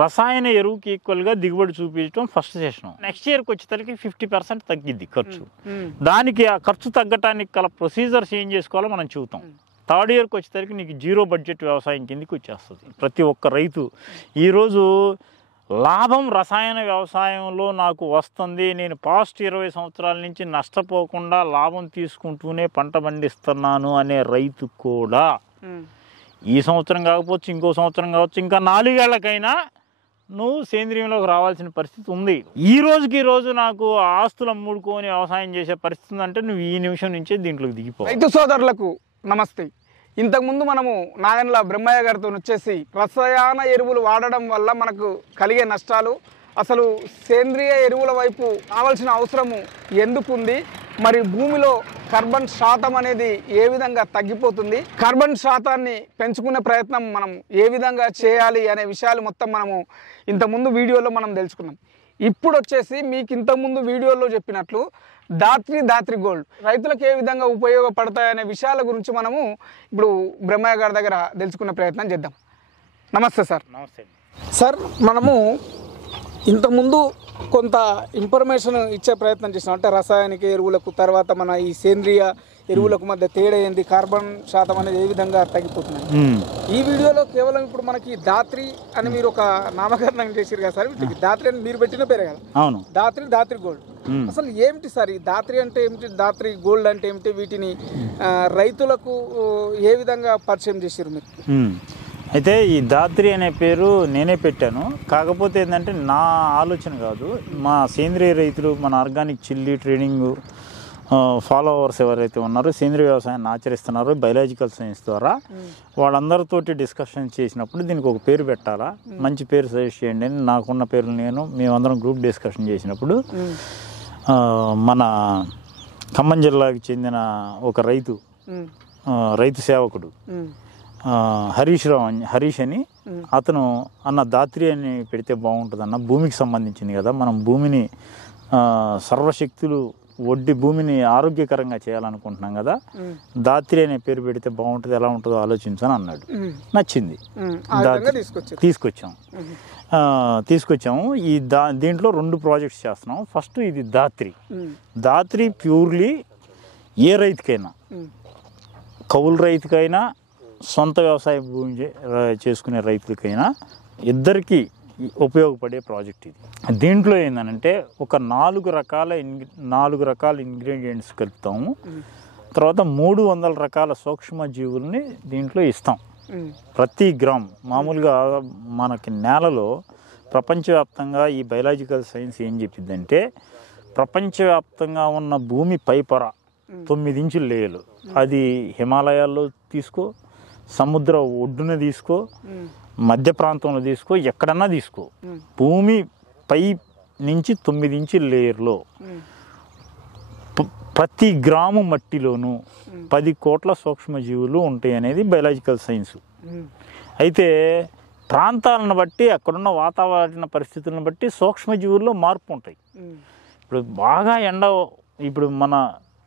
రసాయన ఎరువుకి ఈక్వల్గా దిగుబడి చూపించడం ఫస్ట్ సెషన్. నెక్స్ట్ ఇయర్కి వచ్చేసరికి 50% తగ్గిద్ది ఖర్చు. దానికి ఆ ఖర్చు తగ్గటానికి గల ప్రొసీజర్స్ ఏం చేసుకోవాలో మనం చూద్దాం. థర్డ్ ఇయర్కి వచ్చేసరికి నీకు జీరో బడ్జెట్ వ్యవసాయం కిందకి వచ్చేస్తుంది. ప్రతి ఒక్క రైతు ఈరోజు లాభం రసాయన వ్యవసాయంలో నాకు వస్తుంది, నేను పాస్ట్ 20 సంవత్సరాల నుంచి నష్టపోకుండా లాభం తీసుకుంటూనే పంట పండిస్తున్నాను అనే రైతు కూడా ఈ సంవత్సరం కాకపోవచ్చు, ఇంకో సంవత్సరం కావచ్చు, ఇంకా 4 ఏళ్లకైనా నువ్వు సేంద్రియంలోకి రావాల్సిన పరిస్థితి ఉంది. ఈ రోజు నాకు ఆస్తులు అమ్ముడుకొని వ్యవసాయం చేసే పరిస్థితి ఉందంటే నువ్వు ఈ నిమిషం నుంచే దీంట్లోకి దిగిపో. రైతు సోదరులకు నమస్తే. ఇంతకుముందు మనము నాగన్ల బ్రహ్మయ్య గారితో వచ్చేసి రసాయన ఎరువులు వాడడం వల్ల మనకు కలిగే నష్టాలు, అసలు సేంద్రియ ఎరువుల వైపు రావాల్సిన అవసరము ఎందుకుంది, మరి భూమిలో కార్బన్ శాతం అనేది ఏ విధంగా తగ్గిపోతుంది, కార్బన్ శాతాన్ని పెంచుకునే ప్రయత్నం మనం ఏ విధంగా చేయాలి అనే విషయాలు మొత్తం మనము ఇంతకుముందు వీడియోలో మనం తెలుసుకున్నాం. ఇప్పుడు వచ్చేసి మీకు ఇంతకుముందు వీడియోలో చెప్పినట్లు దాత్రి గోల్డ్ రైతులకు ఏ విధంగా ఉపయోగపడతాయనే విషయాల గురించి మనము ఇప్పుడు బ్రహ్మయ్య గారి దగ్గర తెలుసుకునే ప్రయత్నం చేద్దాం. నమస్తే సార్. నమస్తే సార్, మనము ఇంతకుముందు కొంత ఇన్ఫర్మేషన్ ఇచ్చే ప్రయత్నం చేసినాం. అంటే రసాయనిక ఎరువులకు తర్వాత మన ఈ సేంద్రియ ఎరువులకు మధ్య తేడా ఏంది, కార్బన్ శాతం అనేది ఏ విధంగా తగ్గిపోతుంది. ఈ వీడియోలో కేవలం ఇప్పుడు మనకి దాత్రి అని మీరు ఒక నామకరణం చేసారు కదా సార్, దాత్రి అని మీరు పెట్టిన పేరే కదా. అవును, దాత్రి గోల్డ్. అసలు ఏమిటి సార్ ఈ దాత్రి అంటే ఏమిటి, దాత్రి గోల్డ్ అంటే ఏమిటి, వీటిని రైతులకు ఏ విధంగా పరిచయం చేసారు మీరు? అయితే ఈ దాత్రి అనే పేరు నేనే పెట్టాను. కాకపోతే ఏంటంటే నా ఆలోచన కాదు, మా సేంద్రియ రైతులు, మన ఆర్గానిక్ చిల్లీ ట్రైనింగ్ ఫాలోవర్స్ ఎవరైతే ఉన్నారో, సేంద్రియ వ్యవసాయాన్ని ఆచరిస్తున్నారో బయలాజికల్ సైన్స్ ద్వారా, వాళ్ళందరితోటి డిస్కషన్ చేసినప్పుడు దీనికి ఒక పేరు పెట్టాలా, మంచి పేరు సజెస్ట్ చేయండి అని నాకున్న పేర్లు మేమందరం గ్రూప్ డిస్కషన్ చేసినప్పుడు మన ఖమ్మం జిల్లాకి చెందిన ఒక రైతు సేవకుడు హరీష్ అని అతను అన్న దాత్రి అని పెడితే బాగుంటుంది అన్న, భూమికి సంబంధించింది కదా, మనం భూమిని సర్వశక్తులు ఒడ్డి భూమిని ఆరోగ్యకరంగా చేయాలనుకుంటున్నాం కదా, దాత్రి అనే పేరు పెడితే బాగుంటుంది, ఎలా ఉంటుందో ఆలోచించని అన్నాడు. నచ్చింది, తీసుకొచ్చాము. ఈ దీంట్లో 2 ప్రాజెక్ట్స్ చేస్తున్నాం. ఫస్ట్ ఇది దాత్రి ప్యూర్లీ ఏ రైతుకైనా, కౌలు రైతుకైనా, సొంత వ్యవసాయ భూమి చేసుకునే రైతులకైనా ఇద్దరికీ ఉపయోగపడే ప్రాజెక్ట్ ఇది. దీంట్లో ఏంటంటే ఒక 4 రకాల ఇంగ్రీడియంట్స్ కలుపుతాము. తర్వాత 300 రకాల సూక్ష్మజీవుల్ని దీంట్లో ఇస్తాం. ప్రతి గ్రామ్ మామూలుగా మనకి నేలలో ప్రపంచవ్యాప్తంగా ఈ బయలాజికల్ సైన్స్ ఏం చెప్పిందంటే, ప్రపంచవ్యాప్తంగా ఉన్న భూమి పైపొర 9 ఇంచుల లేయలు, అది హిమాలయాల్లో తీసుకో, సముద్ర ఒడ్డున తీసుకో, మధ్య ప్రాంతంలో తీసుకో, ఎక్కడన్నా తీసుకో, భూమి పై నుంచి 9 ఇంచుల లేయర్లో ప్రతి గ్రాము మట్టిలోనూ 10 కోట్ల సూక్ష్మజీవులు ఉంటాయి అనేది బయలాజికల్ సైన్స్. అయితే ప్రాంతాలను బట్టి, అక్కడున్న వాతావరణ పరిస్థితులను బట్టి సూక్ష్మజీవుల్లో మార్పు ఉంటాయి. ఇప్పుడు బాగా ఇప్పుడు మన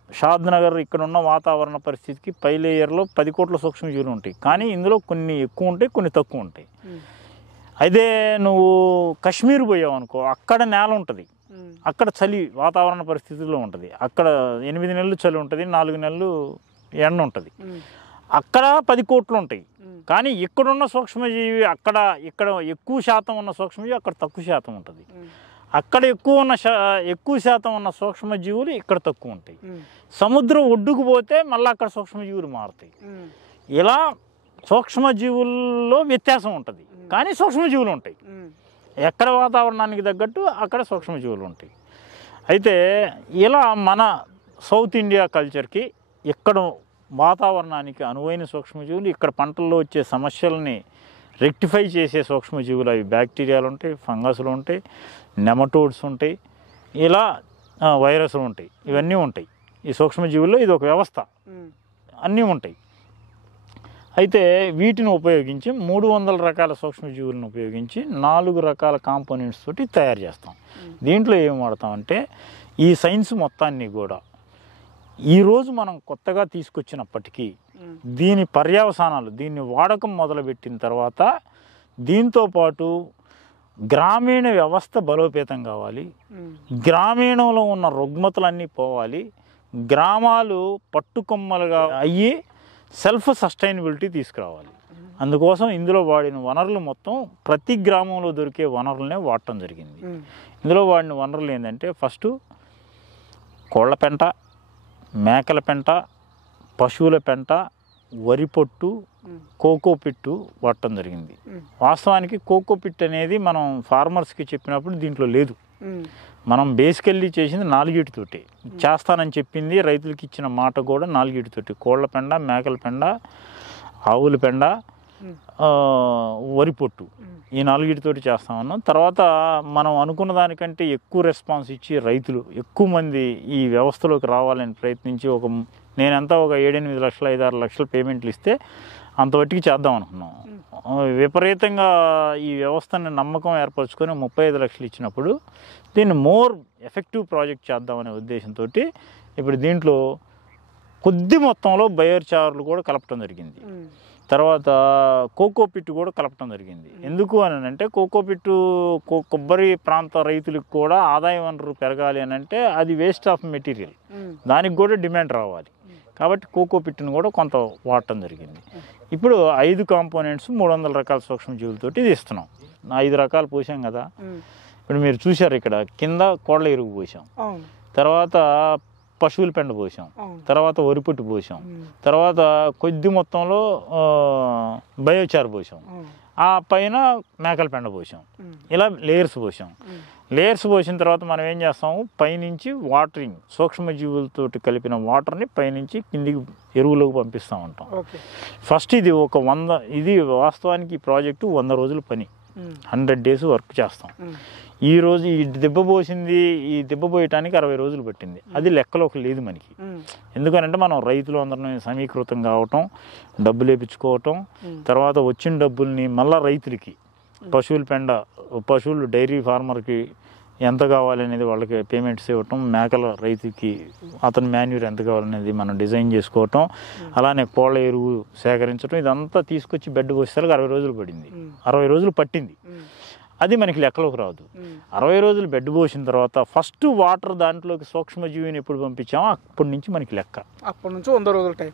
షాద్ నగర్ ఇక్కడ ఉన్న వాతావరణ పరిస్థితికి పై లేయర్లో 10 కోట్ల సూక్ష్మజీవులు ఉంటాయి, కానీ ఇందులో కొన్ని ఎక్కువ ఉంటాయి, కొన్ని తక్కువ ఉంటాయి. అయితే నువ్వు కాశ్మీర్ పోయావు అనుకో, అక్కడ నేల ఉంటుంది, అక్కడ చలి వాతావరణ పరిస్థితుల్లో ఉంటుంది, అక్కడ 8 నెలలు చలి ఉంటుంది, 4 నెలలు ఎండ ఉంటుంది, అక్కడ 10 కోట్లు ఉంటాయి. కానీ ఇక్కడున్న సూక్ష్మజీవి ఇక్కడ ఎక్కువ శాతం ఉన్న సూక్ష్మజీవి అక్కడ తక్కువ శాతం ఉంటుంది, అక్కడ ఎక్కువ శాతం ఉన్న సూక్ష్మజీవులు ఇక్కడ తక్కువ ఉంటాయి. సముద్రం ఒడ్డుకు పోతే మళ్ళీ అక్కడ సూక్ష్మజీవులు మారుతాయి. ఇలా సూక్ష్మజీవుల్లో వ్యత్యాసం ఉంటుంది, కానీ సూక్ష్మజీవులు ఉంటాయి. ఎక్కడ వాతావరణానికి తగ్గట్టు అక్కడ సూక్ష్మజీవులు ఉంటాయి. అయితే ఇలా మన సౌత్ ఇండియా కల్చర్కి ఇక్కడ వాతావరణానికి అనువైన సూక్ష్మజీవులు, ఇక్కడ పంటల్లో వచ్చే సమస్యలని రెక్టిఫై చేసే సూక్ష్మజీవులు, అవి బ్యాక్టీరియాలు ఉంటాయి, ఫంగస్లు ఉంటాయి, నెమటోడ్స్ ఉంటాయి, ఇలా వైరస్లు ఉంటాయి, ఇవన్నీ ఉంటాయి. ఈ సూక్ష్మజీవుల్లో ఇది ఒక వ్యవస్థ, అన్నీ ఉంటాయి. అయితే వీటిని ఉపయోగించి 300 రకాల సూక్ష్మజీవులను ఉపయోగించి 4 రకాల కాంపోనెంట్స్ తోటి తయారు చేస్తాం. దీంట్లో ఏం వాడతామంటే ఈ సైన్స్ మొత్తాన్ని కూడా ఈరోజు మనం కొత్తగా తీసుకొచ్చినప్పటికీ దీని పర్యవసానాలు, దీన్ని వాడకం మొదలుపెట్టిన తర్వాత దీంతో పాటు గ్రామీణ వ్యవస్థ బలోపేతం కావాలి, గ్రామీణంలో ఉన్న రుగ్మతలన్నీ పోవాలి, గ్రామాలు పట్టుకొమ్మలుగా అయ్యి సెల్ఫ్ సస్టైనబిలిటీ తీసుకురావాలి. అందుకోసం ఇందులో వాడిన వనరులు మొత్తం ప్రతి గ్రామంలో దొరికే వనరులనే వాడటం జరిగింది. ఇందులో వాడిన వనరులు ఏంటంటే ఫస్ట్ కోళ్ళ పెంట, మేకల పెంట, పశువుల పెంట, వరి పొట్టు, కోకో పిట్టు వాడటం జరిగింది. వాస్తవానికి కోకో పిట్ అనేది మనం ఫార్మర్స్కి చెప్పినప్పుడు దీంట్లో లేదు. మనం బేసికల్లీ చేసింది 4 తోటి చేస్తానని చెప్పింది, రైతులకి ఇచ్చిన మాట కూడా 4 తోటి. కోళ్ళ పెండ, మేకల పెండ, ఆవుల పెండ, వరి పొట్టు, ఈ 4 తోటి చేస్తామన్నాం. తర్వాత మనం అనుకున్న దానికంటే ఎక్కువ రెస్పాన్స్ ఇచ్చి రైతులు ఎక్కువ మంది ఈ వ్యవస్థలోకి రావాలని ప్రయత్నించి నేనంతా ఒక 7-8 లక్షలు 5-6 లక్షలు పేమెంట్లు ఇస్తే అంతవట్టికి చేద్దాం అనుకున్నాం. విపరీతంగా ఈ వ్యవస్థని నమ్మకం ఏర్పరచుకొని 35 లక్షలు ఇచ్చినప్పుడు దీన్ని మోర్ ఎఫెక్టివ్ ప్రాజెక్ట్ చేద్దామనే ఉద్దేశంతో ఇప్పుడు దీంట్లో కొద్ది మొత్తంలో బయోచార్లు కూడా కలపటం జరిగింది. తర్వాత కోకో పిట్టు కూడా కలపటం జరిగింది. ఎందుకు అని అంటే కోకో పిట్టు కొబ్బరి ప్రాంత రైతులకు కూడా ఆదాయ వనరు పెరగాలి అని అంటే అది వేస్ట్ ఆఫ్ మెటీరియల్, దానికి కూడా డిమాండ్ రావాలి. కాబట్టి కోకో పిట్టును కూడా కొంత వాడటం జరిగింది. ఇప్పుడు 5 కాంపోనెంట్స్ 300 రకాల సూక్ష్మజీవులతోటి ఇది ఇస్తున్నాం. 5 రకాలు పోసాం కదా. ఇప్పుడు మీరు చూశారు ఇక్కడ కింద కోళ్ళ ఎరువు పోసాం, తర్వాత పశువుల పెండ పోసాం, తర్వాత వరిపుట్టు పోసాం, తర్వాత కొద్ది మొత్తంలో బయోచార్ పోసాం, ఆ పైన మేకల పెండ పోసాం. ఇలా లేయర్స్ పోసాం. లేయర్స్ పోసిన తర్వాత మనం ఏం చేస్తాము, పైనుంచి వాటరింగ్ సూక్ష్మజీవులతో కలిపిన వాటర్ని పైనుంచి కిందికి ఎరువులోకి పంపిస్తూ ఉంటాం. ఫస్ట్ ఇది ఇది వాస్తవానికి ఈ ప్రాజెక్టు 100 రోజుల పని, 100 days వర్క్ చేస్తాం. ఈ రోజు ఈ దెబ్బ పోయటానికి 60 రోజులు పట్టింది. అది లెక్కలోకి లేదు మనకి. ఎందుకనంటే మనం రైతులు అందరం సమీకృతం కావటం, డబ్బులు వేయించుకోవటం, తర్వాత వచ్చిన డబ్బుల్ని మళ్ళీ రైతులకి పశువులు డైరీ ఫార్మర్కి ఎంత కావాలనేది వాళ్ళకి పేమెంట్స్ ఇవ్వటం, మేకల రైతుకి అతని మాన్యూర్ ఎంత కావాలనేది మనం డిజైన్ చేసుకోవటం, అలానే కోళ్ళ ఎరువు సేకరించడం, ఇదంతా తీసుకొచ్చి బెడ్ పోసేసరికి 60 రోజులు పడింది. 60 రోజులు పట్టింది. అది మనకి లెక్కలోకి రాదు. 60 రోజులు బెడ్ పోసిన తర్వాత ఫస్ట్ వాటర్ దాంట్లోకి సూక్ష్మజీవిని ఎప్పుడు పంపించామో అప్పటి నుంచి మనకి లెక్క. అప్పటి నుంచి 100 రోజుల టైం.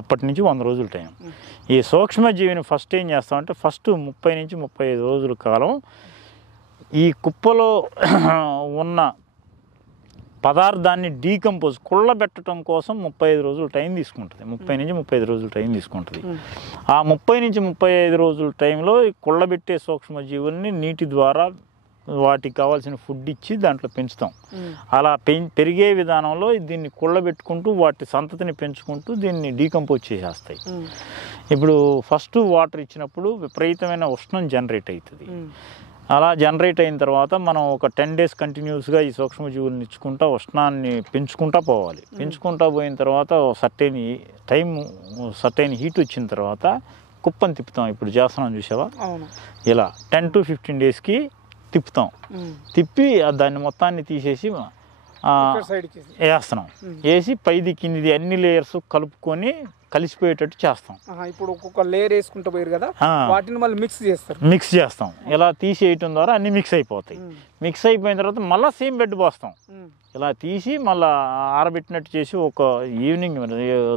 అప్పటి నుంచి 100 రోజుల టైం. ఈ సూక్ష్మజీవిని ఫస్ట్ ఏం చేస్తామంటే ఫస్ట్ 30 నుంచి 35 రోజుల కాలం ఈ కుప్పలో ఉన్న పదార్థాన్ని డీకంపోజ్ కుళ్ళబెట్టడం కోసం 35 రోజులు టైం తీసుకుంటుంది. 30 నుంచి 35 రోజులు టైం తీసుకుంటుంది. ఆ 30 నుంచి 35 రోజుల టైంలో కుళ్ళబెట్టే సూక్ష్మజీవుల్ని నీటి ద్వారా వాటికి కావాల్సిన ఫుడ్ ఇచ్చి దాంట్లో పెంచుతాం. అలా పెరిగే విధానంలో దీన్ని కుళ్ళబెట్టుకుంటూ వాటి సంతతిని పెంచుకుంటూ దీన్ని డీకంపోజ్ చేసేస్తాయి. ఇప్పుడు ఫస్ట్ వాటర్ ఇచ్చినప్పుడు విపరీతమైన ఉష్ణం జనరేట్ అవుతుంది. అలా జనరేట్ అయిన తర్వాత మనం ఒక 10 days కంటిన్యూస్గా ఈ సూక్ష్మజీవులను ఇచ్చుకుంటా ఉష్ణాన్ని పెంచుకుంటా పోవాలి. పెంచుకుంటా పోయిన తర్వాత సర్టైన్ హీట్ వచ్చిన తర్వాత కుప్పని తిప్పుతాం. ఇప్పుడు చేస్తున్నాం చూసావా, ఇలా 10 to 15 daysకి తిప్పుతాం. తిప్పి దాన్ని మొత్తాన్ని తీసేసి వేస్తున్నాం. వేసి పైది కిందిది అన్ని లేయర్స్ కలుపుకొని కలిసిపోయేటట్టు చేస్తాం. ఇప్పుడు ఒక్కొక్క లేయర్ వేసుకుంటూ పోయారు కదా, వాటిని మళ్ళీ మిక్స్ చేస్తాం. ఇలా తీసేయటం ద్వారా అన్ని మిక్స్ అయిపోతాయి. మిక్స్ అయిపోయిన తర్వాత మళ్ళీ సేమ్ బెడ్ పోస్తాం. ఇలా తీసి మళ్ళీ ఆరబెట్టినట్టు చేసి ఒక ఈవినింగ్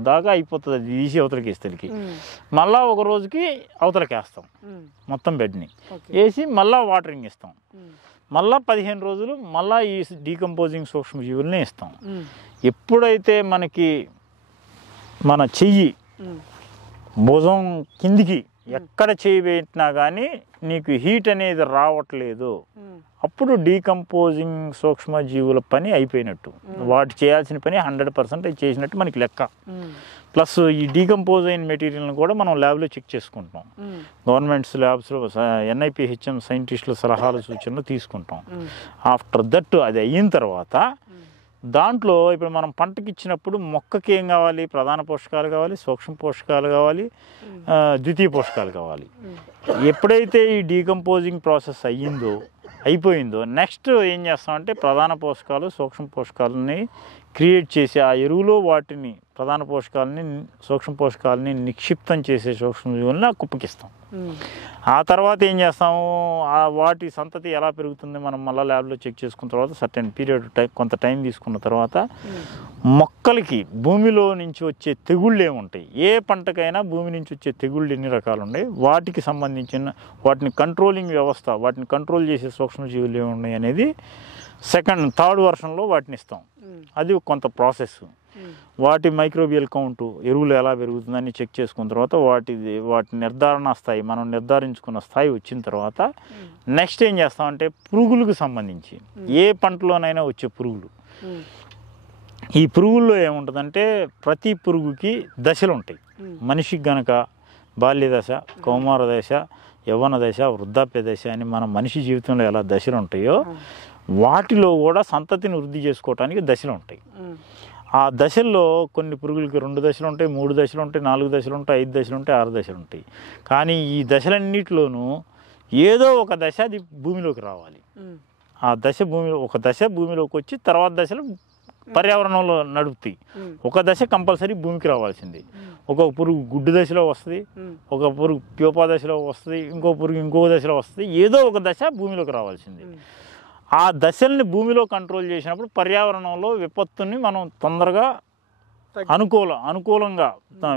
దాకా అయిపోతుంది. అది తీసి అవతలకి వేస్తే మళ్ళీ ఒక రోజుకి అవతలకి వేస్తాం మొత్తం బెడ్ని వేసి మళ్ళీ వాటరింగ్ ఇస్తాం. మళ్ళీ 15 రోజులు మళ్ళీ ఈ డీకంపోజింగ్ సూక్ష్మజీవుల్ని ఇస్తాం. ఎప్పుడైతే మనకి మన చెయ్యి భుజం కిందికి ఎక్కడ చేయి పెట్టినా కానీ నీకు హీట్ అనేది రావట్లేదు, అప్పుడు డీకంపోజింగ్ సూక్ష్మజీవుల పని అయిపోయినట్టు. వాటి చేయాల్సిన పని 100% చేసినట్టు మనకి లెక్క. ప్లస్ ఈ డీకంపోజ్ అయిన మెటీరియల్ని కూడా మనం ల్యాబ్లో చెక్ చేసుకుంటాం. గవర్నమెంట్స్ ల్యాబ్స్లో NIPHM సైంటిస్టుల సలహాలు సూచనలు తీసుకుంటాం. ఆఫ్టర్ దట్ అది అయిన తర్వాత దాంట్లో ఇప్పుడు మనం పంటకి ఇచ్చినప్పుడు మొక్కకి ఏం కావాలి, ప్రధాన పోషకాలు కావాలి, సూక్ష్మ పోషకాలు కావాలి, ద్వితీయ పోషకాలు కావాలి. ఎప్పుడైతే ఈ డీకంపోజింగ్ ప్రాసెస్ అయిపోయిందో నెక్స్ట్ ఏం చేస్తామంటే ప్రధాన పోషకాలు సూక్ష్మ పోషకాలని క్రియేట్ చేసి ఆ ఎరువులో వాటిని ప్రధాన పోషకాలని సూక్ష్మ పోషకాలని నిక్షిప్తం చేసే సూక్ష్మజీవుల్ని ఆ కుప్పకిస్తాం. ఆ తర్వాత ఏం చేస్తాము, ఆ వాటి సంతతి ఎలా పెరుగుతుంది మనం మళ్ళీ ల్యాబ్లో చెక్ చేసుకున్న తర్వాత సర్టెన్ పీరియడ్ కొంత టైం తీసుకున్న తర్వాత మొక్కలకి భూమిలో నుంచి వచ్చే తెగుళ్ళు ఏముంటాయి, ఏ పంటకైనా భూమి నుంచి వచ్చే తెగుళ్ళు ఎన్ని రకాలు ఉన్నాయి, వాటికి సంబంధించిన వాటిని కంట్రోలింగ్ వ్యవస్థ, వాటిని కంట్రోల్ చేసే సూక్ష్మజీవులు ఏమున్నాయి అనేది థర్డ్ వర్షన్లో వాటిని ఇస్తాం. అది కొంత ప్రాసెస్. వాటి మైక్రోబియల్ కౌంటు ఎరువులు ఎలా పెరుగుతుందని చెక్ చేసుకున్న తర్వాత వాటి నిర్ధారణ స్థాయి మనం నిర్ధారించుకున్న స్థాయి వచ్చిన తర్వాత నెక్స్ట్ ఏం చేస్తామంటే పురుగులకు సంబంధించి ఏ పంటలోనైనా వచ్చే పురుగులు, ఈ పురుగుల్లో ఏముంటుందంటే ప్రతి పురుగుకి దశలు ఉంటాయి. మనిషికి గనక బాల్య దశ, కౌమార దశ, యవ్వన దశ, వృద్ధాప్య దశ అని మన మనిషి జీవితంలో ఎలా దశలు ఉంటాయో వాటిలో కూడా సంతతిని వృద్ధి చేసుకోవటానికి దశలు ఉంటాయి. ఆ దశల్లో కొన్ని పురుగులకి 2 దశలు ఉంటాయి, 3 దశలు ఉంటాయి, 4 దశలు ఉంటాయి, 5 దశలు ఉంటాయి, 6 దశలు ఉంటాయి. కానీ ఈ దశలన్నిటిలోనూ ఏదో ఒక దశ అది భూమిలోకి రావాలి. ఆ దశ ఒక దశ భూమిలోకి వచ్చి తర్వాత దశలు పర్యావరణంలో నడుపుతాయి. ఒక దశ కంపల్సరీ భూమికి రావాల్సింది. ఒక పురుగు గుడ్డు దశలో వస్తుంది, ఒక పురుగు ప్యూపా దశలో వస్తుంది, ఇంకో పురుగు ఇంకో దశలో వస్తుంది. ఏదో ఒక దశ భూమిలోకి రావాల్సింది. ఆ దశల్ని భూమిలో కంట్రోల్ చేసినప్పుడు పర్యావరణంలో విపత్తుని మనం తొందరగా అనుకూలంగా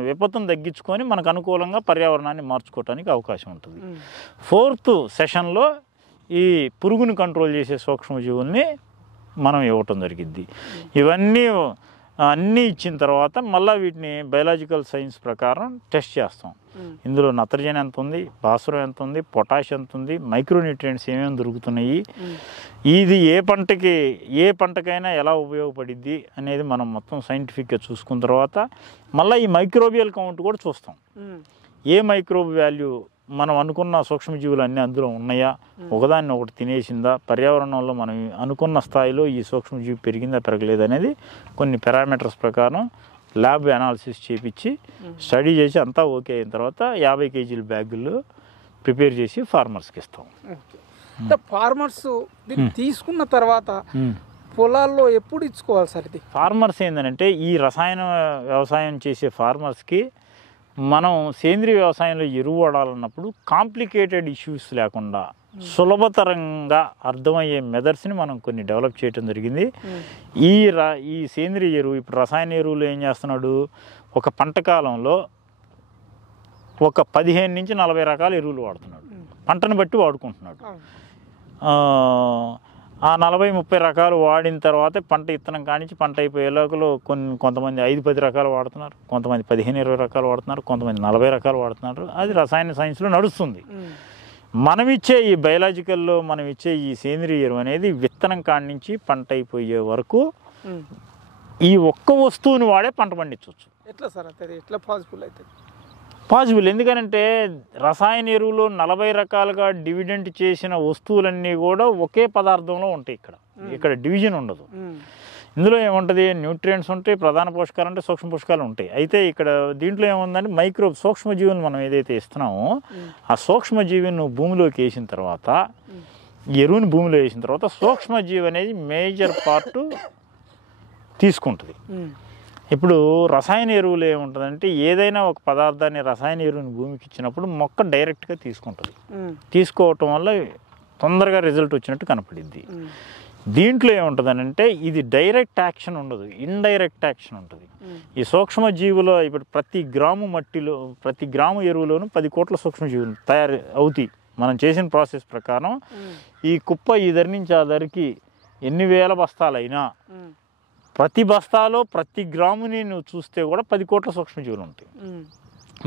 విపత్తును తగ్గించుకొని మనకు అనుకూలంగా పర్యావరణాన్ని మార్చుకోవడానికి అవకాశం ఉంటుంది. 4th సెషన్లో ఈ పురుగుని కంట్రోల్ చేసే సూక్ష్మజీవుల్ని మనం ఇవ్వటం జరిగింది. ఇవన్నీ అన్నీ ఇచ్చిన తర్వాత మళ్ళీ వీటిని బయలాజికల్ సైన్స్ ప్రకారం టెస్ట్ చేస్తాం. ఇందులో నత్రజని ఎంత ఉంది, భాస్వరం ఎంత ఉంది, పొటాష్ ఎంత ఉంది, మైక్రోన్యూట్రియంట్స్ ఏమేమి దొరుకుతున్నాయి, ఇది ఏ పంటకైనా ఎలా ఉపయోగపడిద్ది అనేది మనం మొత్తం సైంటిఫిక్గా చూసుకున్న తర్వాత మళ్ళీ ఈ మైక్రోబియల్ కౌంట్ కూడా చూస్తాం. ఏ మైక్రోబ్ వాల్యూ మనం అనుకున్న సూక్ష్మజీవులు అన్నీ అందులో ఉన్నాయా, ఒకదాన్ని ఒకటి తినేసిందా, పర్యావరణంలో మనం అనుకున్న స్థాయిలో ఈ సూక్ష్మజీవి పెరిగిందా పెరగలేదు అనేది కొన్ని పారామీటర్స్ ప్రకారం ల్యాబ్ అనాలిసిస్ చేపించి స్టడీ చేసి అంతా ఓకే అయిన తర్వాత 50 kg బ్యాగులు ప్రిపేర్ చేసి ఫార్మర్స్కి ఇస్తాం. ఫార్మర్స్ తీసుకున్న తర్వాత పొలాల్లో ఎప్పుడు ఇచ్చుకోవాలి సార్? ఇది ఫార్మర్స్ ఏంటంటే ఈ రసాయన వ్యవసాయం చేసే ఫార్మర్స్కి మనం సేంద్రీయ వ్యవసాయంలో ఎరువు వాడాలన్నప్పుడు కాంప్లికేటెడ్ ఇష్యూస్ లేకుండా సులభతరంగా అర్థమయ్యే మెథడ్స్ని మనం కొన్ని డెవలప్ చేయడం జరిగింది. ఈ సేంద్రీయ ఎరువు ఇప్పుడు రసాయన ఎరువులు ఏం చేస్తున్నాడు, ఒక పంట కాలంలో ఒక 15 నుంచి 40 రకాల ఎరువులు వాడుతున్నాడు, పంటను బట్టి వాడుకుంటున్నాడు. ఆ 40-30 రకాలు వాడిన తర్వాత పంట ఇత్తనం కానించి పంట అయిపోయే లోకలు కొంతమంది 5-10 రకాలు వాడుతున్నారు, కొంతమంది 15-20 రకాలు వాడుతున్నారు, కొంతమంది 40 రకాలు వాడుతున్నారు. అది రసాయన సైన్స్లో నడుస్తుంది. మనమిచ్చే ఈ బయలాజికల్లో మనమిచ్చే ఈ సేంద్రీయ ఎరువు అనేది విత్తనం కానించి పంట అయిపోయే వరకు ఈ ఒక్క వస్తువుని వాడే పంట పండించవచ్చు. ఎట్లా సార్ అవుతుంది, ఎట్లా పాసిబుల్ అవుతుంది? పాసిబుల్. ఎందుకనంటే రసాయన ఎరువులో 40 రకాలుగా డివిడెంట్ చేసిన వస్తువులన్నీ కూడా ఒకే పదార్థంలో ఉంటాయి. ఇక్కడ డివిజన్ ఉండదు. ఇందులో ఏముంటుంది, న్యూట్రియంట్స్ ఉంటాయి, ప్రధాన పోషకాలు అంటే సూక్ష్మ పోషకాలు ఉంటాయి. అయితే ఇక్కడ దీంట్లో ఏముందంటే మైక్రోబ్ సూక్ష్మజీవులు మనం ఏదైతే ఇస్తున్నామో ఆ సూక్ష్మజీవిని నువ్వు భూమిలోకి వేసిన తర్వాత, ఎరువుని భూమిలో వేసిన తర్వాత సూక్ష్మజీవి అనేది మేజర్ పార్ట్ తీసుకుంటుంది. ఇప్పుడు రసాయన ఎరువులు ఏముంటుందంటే ఏదైనా ఒక పదార్థాన్ని రసాయన ఎరువుని భూమికి ఇచ్చినప్పుడు మొక్క డైరెక్ట్గా తీసుకుంటుంది. తీసుకోవటం వల్ల తొందరగా రిజల్ట్ వచ్చినట్టు కనపడిద్ది. దీంట్లో ఏముంటుందనంటే ఇది డైరెక్ట్ యాక్షన్ ఉండదు, ఇండైరెక్ట్ యాక్షన్ ఉంటుంది. ఈ సూక్ష్మజీవులో ఇప్పుడు ప్రతి గ్రాము ఎరువులోనూ 10 కోట్ల సూక్ష్మజీవులు తయారు అవుతాయి. మనం చేసిన ప్రాసెస్ ప్రకారం ఈ కుప్ప ఈ ధర నుంచి ఆ ధరకి ఎన్ని వేల బస్తాలైనా ప్రతి బస్తాలో ప్రతి గ్రాముని నువ్వు చూస్తే కూడా 10 కోట్ల సూక్ష్మజీవులు ఉంటాయి.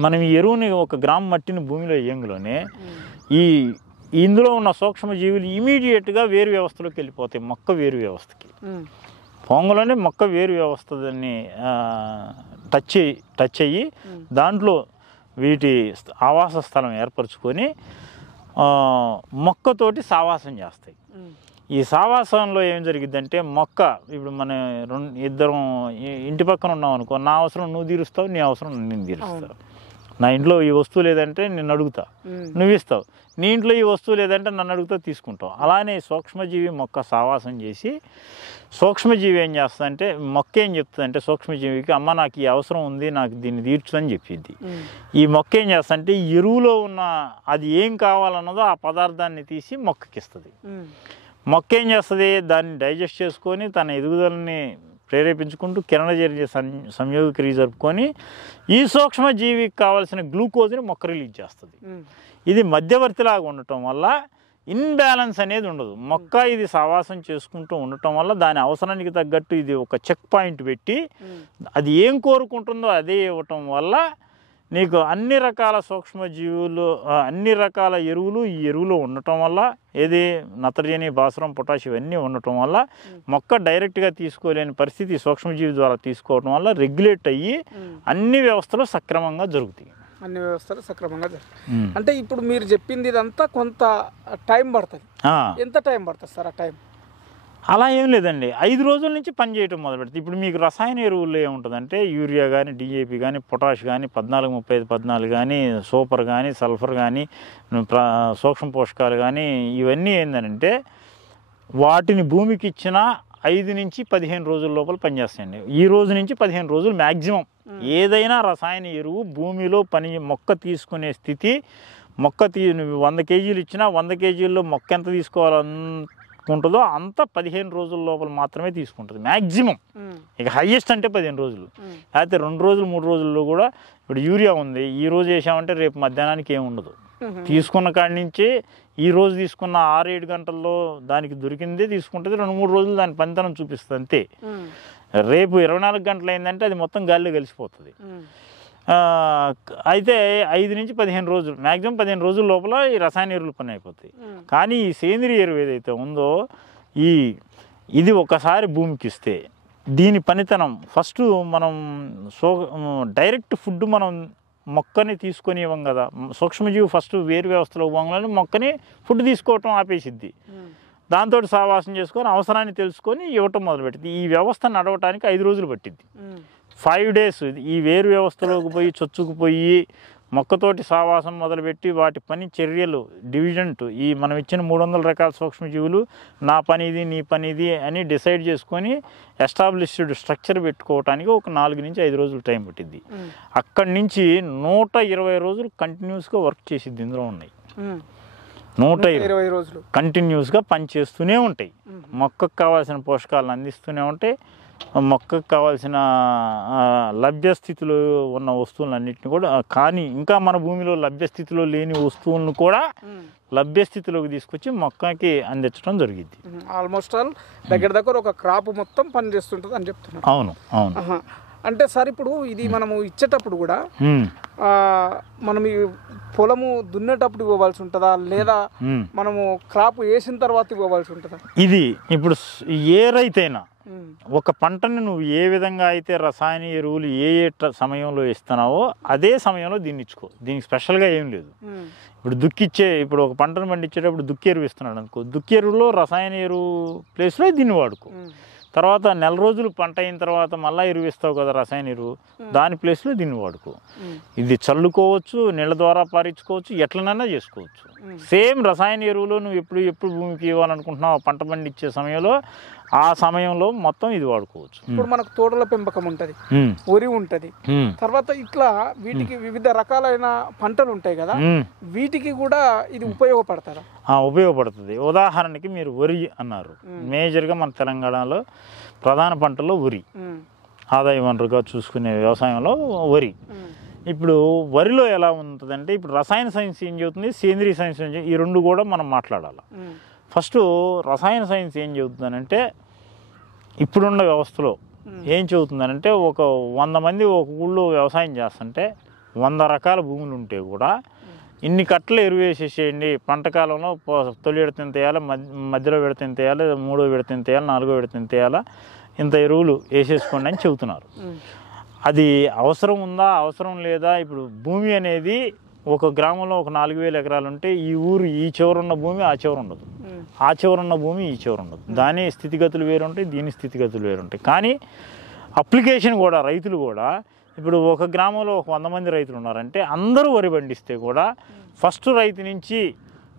మనం ఈ ఎరువుని 1 గ్రాము మట్టిని భూమిలో వేయంగానే ఇందులో ఉన్న సూక్ష్మజీవులు ఇమీడియట్గా వేరు వ్యవస్థలోకి వెళ్ళిపోతాయి. మొక్క వేరు వ్యవస్థకి పొంగలోనే మొక్క వేరు వ్యవస్థ దాన్ని టచ్ అయ్యి దాంట్లో వీటి ఆవాస స్థలం ఏర్పరచుకొని మొక్కతోటి సావాసం చేస్తాయి. ఈ సావాసంలో ఏం జరిగిద్దంటే మొక్క ఇప్పుడు మన ఇద్దరం ఇంటి పక్కన ఉన్నాం అనుకో, నా అవసరం నువ్వు తీరుస్తావు, నీ అవసరం నేను తీరుస్తావు. నా ఇంట్లో ఈ వస్తువు లేదంటే నిన్ను అడుగుతా, నువ్వు ఇస్తావు. నీ ఇంట్లో ఈ వస్తువు లేదంటే నన్ను అడుగుతా, తీసుకుంటావు. అలానే సూక్ష్మజీవి మొక్క సావాసం చేసి సూక్ష్మజీవి ఏం చేస్తుందంటే, మొక్క ఏం చెప్తుందంటే సూక్ష్మజీవికి, అమ్మ నాకు ఈ అవసరం ఉంది, నాకు దీన్ని తీర్చు అని చెప్పిద్ది. ఈ మొక్క ఏం చేస్తుందంటే ఎరువులో ఉన్న అది ఏం కావాలన్నదో ఆ పదార్థాన్ని తీసి మొక్కకి ఇస్తుంది. మొక్క ఏం చేస్తుంది, దాన్ని డైజెస్ట్ చేసుకొని తన ఎదుగుదలని ప్రేరేపించుకుంటూ కిరణజన్య సంయోగ క్రియ జరుపుకొని ఈ సూక్ష్మజీవికి కావాల్సిన గ్లూకోజ్ని మొక్క రిలీజ్ చేస్తుంది. ఇది మధ్యవర్తిలాగా ఉండటం వల్ల ఇన్బ్యాలెన్స్ అనేది ఉండదు. మొక్క ఇది సావాసం చేసుకుంటూ ఉండటం వల్ల దాని అవసరానికి తగ్గట్టు ఇది ఒక చెక్ పాయింట్ పెట్టి అది ఏం కోరుకుంటుందో అదే ఇవ్వటం వల్ల నీకు అన్ని రకాల సూక్ష్మజీవులు, అన్ని రకాల ఎరువులు ఈ ఎరువులో ఉండటం వల్ల, ఏది నత్రజని, భాస్వరం, పొటాష్ ఇవన్నీ ఉండటం వల్ల మొక్క డైరెక్ట్గా తీసుకోలేని పరిస్థితి సూక్ష్మజీవి ద్వారా తీసుకోవటం వల్ల రెగ్యులేట్ అయ్యి అన్ని వ్యవస్థలు సక్రమంగా జరుగుతాయి. అన్ని వ్యవస్థలు సక్రమంగా జరుగుతాయి. అంటే ఇప్పుడు మీరు చెప్పింది ఇదంతా కొంత టైం పడుతుంది. ఎంత టైం పడుతుంది సార్ ఆ టైం? అలా ఏం లేదండి, 5 రోజుల నుంచి పని చేయటం మొదలు పెడుతుంది. ఇప్పుడు మీకు రసాయన ఎరువుల్లో ఏముంటుందంటే యూరియా కానీ, డిఏపి కానీ, పొటాష్ కానీ, 14-35-14 కానీ, సూపర్ కానీ, సల్ఫర్ కానీ, సూక్ష్మ పోషకాలు కానీ, ఇవన్నీ ఏంటంటే వాటిని భూమికి ఇచ్చిన 5 నుంచి 15 రోజుల లోపల పనిచేస్తాయండి. ఈ రోజు నుంచి 15 రోజులు మ్యాక్సిమం. ఏదైనా రసాయన ఎరువు భూమిలో మొక్క తీసుకునే స్థితి, మొక్క 100 కేజీలు ఇచ్చినా 100 కేజీల్లో మొక్క ఎంత తీసుకోవాలనుకుంటుందో అంత 15 రోజుల లోపల మాత్రమే తీసుకుంటుంది మ్యాక్సిమం. ఇక హైయెస్ట్ అంటే 15 రోజులు. అయితే 2 రోజులు 3 రోజుల్లో కూడా ఇప్పుడు యూరియా ఉంది, ఈ రోజు వేసామంటే రేపు మధ్యాహ్నానికి ఏమి ఉండదు. తీసుకున్న కాడి నుంచి ఈ రోజు తీసుకున్న 6-7 గంటల్లో దానికి దొరికిందే తీసుకుంటుంది. 2-3 రోజులు దాని పనితనం చూపిస్తుంది అంతే. రేపు 24 గంటలు అయిందంటే అది మొత్తం గాలిలో కలిసిపోతుంది. అయితే 5 నుంచి 15 రోజులు మ్యాక్సిమం 15 రోజుల లోపల ఈ రసాయన ఎరువులు పని అయిపోతాయి. కానీ ఈ సేంద్రియ ఎరువు ఏదైతే ఉందో ఇది ఒకసారి భూమికి ఇస్తే దీని పనితనం ఫస్ట్ మనం డైరెక్ట్ ఫుడ్ మనం మొక్కని తీసుకొని ఇవ్వం కదా. సూక్ష్మజీవి ఫస్ట్ వేరు వ్యవస్థలో పోగానే మొక్కని ఫుడ్ తీసుకోవటం ఆపేసిద్ది. దాంతో సావాసం చేసుకొని అవసరాన్ని తెలుసుకొని ఇవ్వటం మొదలుపెట్టింది. ఈ వ్యవస్థ నడవటానికి 5 రోజులు పట్టింది. 5 days ఈ వేరు వ్యవస్థలోకి పోయి చొచ్చుకుపోయి మొక్కతోటి సావాసం మొదలుపెట్టి వాటి పని చర్యలు డివిజెంట్ ఈ మనం ఇచ్చిన 300 రకాల సూక్ష్మజీవులు నా పని ఇది నీ పని ఇది అని డిసైడ్ చేసుకొని ఎస్టాబ్లిష్డ్ స్ట్రక్చర్ పెట్టుకోవటానికి ఒక 4 నుంచి 5 రోజులు టైం పట్టింది. అక్కడి నుంచి 120 రోజులు కంటిన్యూస్గా వర్క్ చేసిద్ది. ఇందులో ఉన్నాయి 120 రోజులు కంటిన్యూస్గా పని చేస్తూనే ఉంటాయి. మొక్కకు కావాల్సిన పోషకాలను అందిస్తూనే ఉంటాయి. మొక్కకు కావాల్సిన లభ్యస్థితిలో ఉన్న వస్తువులన్నింటినీ కూడా, కానీ ఇంకా మన భూమిలో లభ్యస్థితిలో లేని వస్తువులను కూడా లభ్యస్థితిలోకి తీసుకొచ్చి మొక్కకి అందించడం జరిగింది. ఆల్మోస్ట్ ఆల్ దగ్గర ఒక క్రాప్ మొత్తం పని చేస్తుంటుంది అని చెప్తున్నారు. అవును అవును. అంటే సార్ ఇప్పుడు ఇది మనము ఇచ్చేటప్పుడు కూడా మనం ఈ పొలము దున్నేటప్పుడు ఇవ్వవలసి ఉంటుందా, లేదా మనము క్రాప్ వేసిన తర్వాత ఇవ్వవలసి ఉంటుందా? ఇది ఇప్పుడు ఏ రైతైనా ఒక పంటను నువ్వు ఏ విధంగా అయితే రసాయన ఎరువులు ఏ సమయంలో ఇస్తున్నావో అదే సమయంలో దీన్ని ఇచ్చుకో. దీనికి స్పెషల్గా ఏం లేదు. ఇప్పుడు ఒక పంటను పండించేటప్పుడు దుక్కి ఎరువు ఇస్తున్నాడు అనుకో, దుక్కి ఎరువులో రసాయన ఎరువు ప్లేస్లో దీన్ని వాడుకో. తర్వాత నెల రోజులు పంట అయిన తర్వాత మళ్ళీ ఎరువు ఇస్తావు కదా రసాయన ఎరువు, దాని ప్లేస్లో దీన్ని వాడుకో. ఇది చల్లుకోవచ్చు, నీళ్ళ ద్వారా పారించుకోవచ్చు, ఎట్లనైనా చేసుకోవచ్చు. సేమ్ రసాయన ఎరువులో నువ్వు ఎప్పుడు భూమికి ఇవ్వాలనుకుంటున్నావు పంట పండించే సమయంలో ఆ సమయంలో మొత్తం ఇది వాడుకోవచ్చు. ఇప్పుడు మనకు తోటల పెంపకం ఉంటుంది, వరి ఉంటుంది, తర్వాత ఇట్లా వీటికి వివిధ రకాలైన పంటలు ఉంటాయి కదా, వీటికి కూడా ఇది ఉపయోగపడతారా? ఉపయోగపడుతుంది. ఉదాహరణకి మీరు వరి అన్నారు. మేజర్గా మన తెలంగాణలో ప్రధాన పంటలో వరి, ఆదాయ వనరుగా చూసుకునే వ్యవసాయంలో వరి. ఇప్పుడు వరిలో ఎలా ఉంటుందంటే, ఇప్పుడు రసాయన సైన్స్ ఏం చెబుతుంది, సేంద్రీయ సైన్స్ ఏం చెబుతుంది, ఈ రెండు కూడా మనం మాట్లాడాలి. ఫస్ట్ రసాయన సైన్స్ ఏం చెబుతుందనంటే, ఇప్పుడున్న వ్యవస్థలో ఏం చెబుతుందనంటే, ఒక 100 మంది ఒక ఊళ్ళో వ్యవసాయం చేస్తుంటే 100 రకాల భూములు ఉంటే కూడా ఇన్ని కట్టలు ఎరువు వేసేసేయండి, పంట కాలంలో తొలి విడత ఎంత వేయాలి, మధ్యలో విడత ఎంత వేయాలి, 3వ విడత ఎంత వేయాలి, 4వ విడత ఎంత వేయాలా, ఇంత ఎరువులు వేసేసుకోండి అని చెబుతున్నారు. అది అవసరం ఉందా, అవసరం లేదా? ఇప్పుడు భూమి అనేది ఒక గ్రామంలో ఒక 4000 ఎకరాలు ఉంటే ఈ ఊరు ఈ చివరున్న భూమి ఆ చివరు ఉండదు, ఆ చివరున్న భూమి ఈ చివరు ఉండదు. దాని స్థితిగతులు వేరుంటాయి, దీని స్థితిగతులు వేరుంటాయి. కానీ అప్లికేషన్ కూడా రైతులు కూడా ఇప్పుడు ఒక గ్రామంలో ఒక 100 మంది రైతులు ఉన్నారంటే అందరూ వరి పండిస్తే కూడా ఫస్ట్ రైతు నుంచి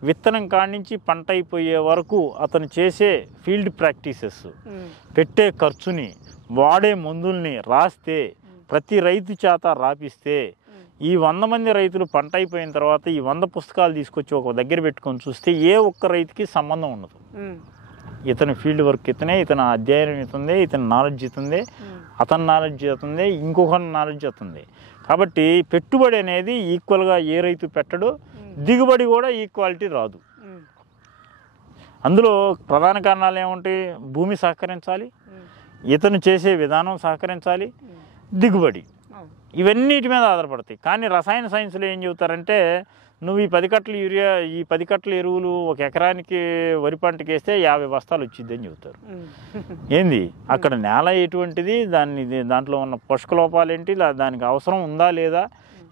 విత్తనం కాడి నుంచి పంట అయిపోయే వరకు అతను చేసే ఫీల్డ్ ప్రాక్టీసెస్, పెట్టే ఖర్చుని, వాడే మందుల్ని రాస్తే, ప్రతి రైతు చేత రాపిస్తే ఈ 100 మంది రైతులు పంట అయిపోయిన తర్వాత ఈ 100 పుస్తకాలు తీసుకొచ్చి ఒక దగ్గర పెట్టుకొని చూస్తే ఏ ఒక్క రైతుకి సంబంధం ఉండదు. ఇతని ఫీల్డ్ వర్క్ ఇతనే, ఇతని అధ్యయనం ఇతందే, ఇతని నాలెడ్జ్ ఇతందే, అతని నాలెడ్జ్ అవుతుంది, ఇంకొక నాలెడ్జ్ అవుతుంది. కాబట్టి పెట్టుబడి అనేది ఈక్వల్గా ఏ రైతు పెట్టడో, దిగుబడి కూడా ఈక్వాలిటీ రాదు. అందులో ప్రధాన కారణాలు ఏముంటాయి? భూమి సహకరించాలి, ఇతను చేసే విధానం సహకరించాలి, దిగుబడి, ఇవన్నిటి మీద ఆధారపడతాయి. కానీ రసాయన సైన్స్లో ఏం చెబుతారంటే నువ్వు ఈ 10 కట్టలు యూరియా, ఈ 10 కట్టల ఎరువులు ఒక ఎకరానికి వరి పంటకి వేస్తే 50 బస్తాలు వచ్చిందని చెబుతారు. ఏంది అక్కడ నేల ఎటువంటిది, దాంట్లో ఉన్న పోషక లోపాలు ఏంటి, దానికి అవసరం ఉందా లేదా,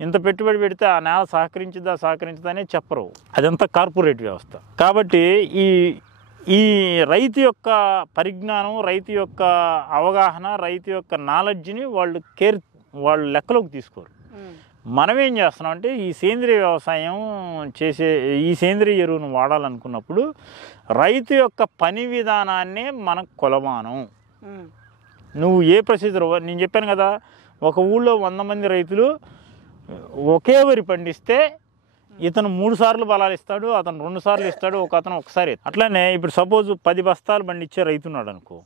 ఇంత పెట్టుబడి పెడితే ఆ నేల సహకరించదని చెప్పరు. అదంతా కార్పొరేట్ వ్యవస్థ. కాబట్టి ఈ రైతు యొక్క పరిజ్ఞానం, రైతు యొక్క అవగాహన, రైతు యొక్క నాలెడ్జ్ని వాళ్ళు లెక్కలోకి తీసుకోరు. మనం ఏం చేస్తున్నాం అంటే ఈ సేంద్రియ వ్యవసాయం చేసే ఈ సేంద్రియ ఎరువును వాడాలనుకున్నప్పుడు రైతు యొక్క పని విధానాన్నే మనకు కొలమానం. నువ్వు ఏ ప్రొసీజర్, నేను చెప్పాను కదా, ఒక ఊళ్ళో 100 మంది రైతులు ఒకే వరి పండిస్తే ఇతను 3 సార్లు బలాలు ఇస్తాడు, అతను 2 సార్లు ఇస్తాడు, అతను ఒకసారి. అట్లానే ఇప్పుడు సపోజ్ 10 బస్తాలు పండించే రైతున్నాడు అనుకో,